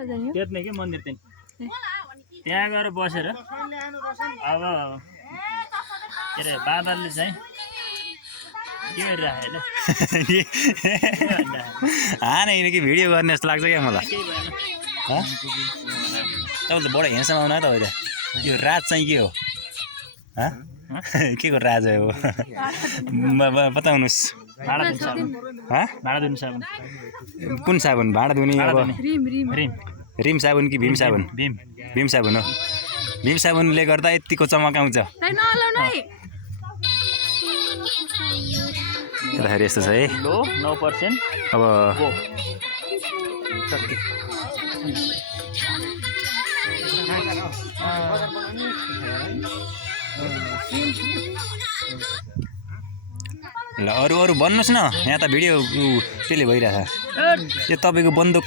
त्यही के मन्दिर त्यहाँ गएर बसेर अब के अरे बाबाले चाहिँ के गरिराखेको होइन यिनीहरू कि भिडियो गर्ने जस्तो लाग्छ क्या मलाई तपाईँ त बडो हेन्सम आउनु है तपाईँ त यो राज चाहिँ के हो के को राज हो बताउनुहोस् भाँडा धुने साबुन कुन साबुन भाँडा धुने अब रिम रिम साबुन कि भीम साबुन भीम साबुन हो भीम साबुनले गर्दा यतिको चमक आउँछ हेर्दाखेरि यस्तो छ है लो 9% अब ल अरू अरू भन्नुहोस् न यहाँ त भिडियो त्यसले भइरहेछ यो तपाईँको बन्दुक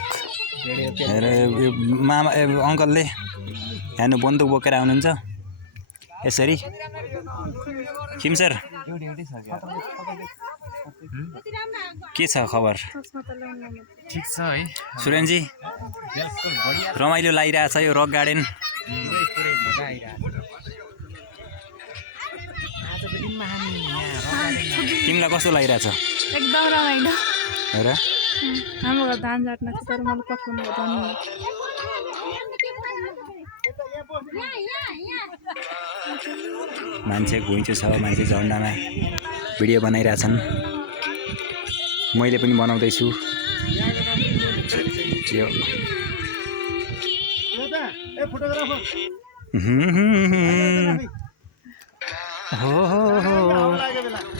मामा अङ्कलले यहाँ बन्दुक बोकेर आउनुहुन्छ यसरी किम सर के छ खबर ठिक छ है सुरेनजी रमाइलो लागिरहेछ यो रक गार्डन तिमीलाई कस्तो लागिरहेछ एकदम रमाइलो हेर हाम्रो घर धान झाट्न छ तर मलाई पठाउनु जानु मान्छे घुइँचो छ मान्छे झन्डामा भिडियो बनाइरहेछन् मैले पनि बनाउँदैछु यो हो